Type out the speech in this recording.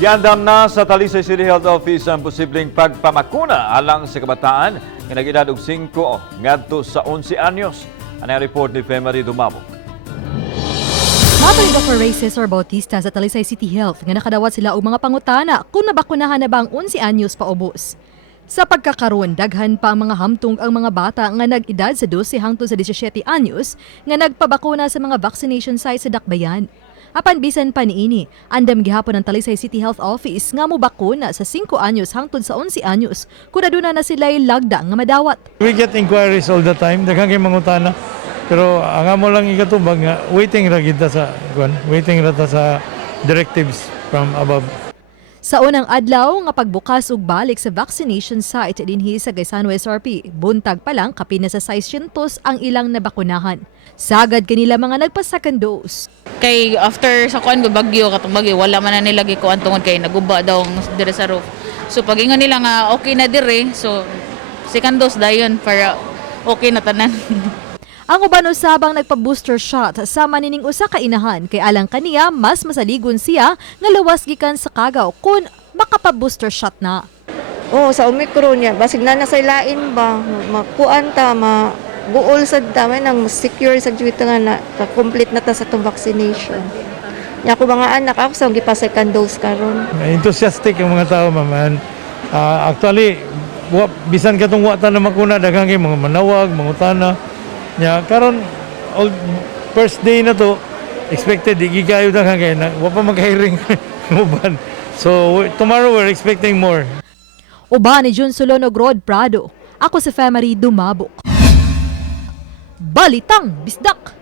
Giandam na sa Talisay City Health Office ang posibleng pagpamakuna alang sa kabataan nga nag-edad og 5 ngadto sa 11 anyos. Ano ang report ni Femari Dumabo? Mapalig Dr. Ray Cesar Bautista sa Talisay City Health nga nakadawat sila og mga pangutana kung nabakunahan na ba ang 11 anyos paubos. Sa pagkakaroon, daghan pa ang mga hamtong ang mga bata nga nag-edad sa 12 hangtod sa 17 anyos nga nagpabakuna sa mga vaccination sites sa Dakbayan. Apan bisan pa niini, andam gihapon ang Talisay City Health Office nga mobakuna sa 5 anyos hangtod sa 11 anyos kung aduna na sila'y lagda nga madawat. We get inquiries all the time, daghang kay mangutana. Pero ang amo lang ikatubag nga waiting ra kita sa directives from above. Sa unang adlaw nga pagbukas ug balik sa vaccination site dinhi sa Gaisano SRP, buntag pa lang kapin na sa 600 ang ilang nabakunahan. Sagad kanila mga nagpa-second dose. Kay after sa kuan go bagyo katong bagyo wala man na nila gikuan tungod kay naguba daw dire sa roof. So pag ingon nila nga okay na dire, so second dose dayon para okay na tanan. Ang uban usabang nagpa-booster shot sa manining usa ka inahan kay alang kaniya mas masaligon siya nga lawas gikan sa kagaw kun makapa-booster shot na. Oh, sa Omicron niya, basig na sa ilain ba, makuan ta, mabuol sa dami nang secure sa juwita nga na, complete na ta sa itong vaccination. Nya ako mga anak, ako sa gipa-second dose karon. Enthusiastic ang mga tao, ma'am. Actually, bisan katong wata na makuna, daghang kay mga manawag, mangutana. Nya karon first day na to, expected gigayo daghang kay na wa pa mag-hiring uban. So tomorrow we're expecting more. Uban ni Jun Solonog Rod Prado. Ako si Femari Dumabok. Balitang Bisdak.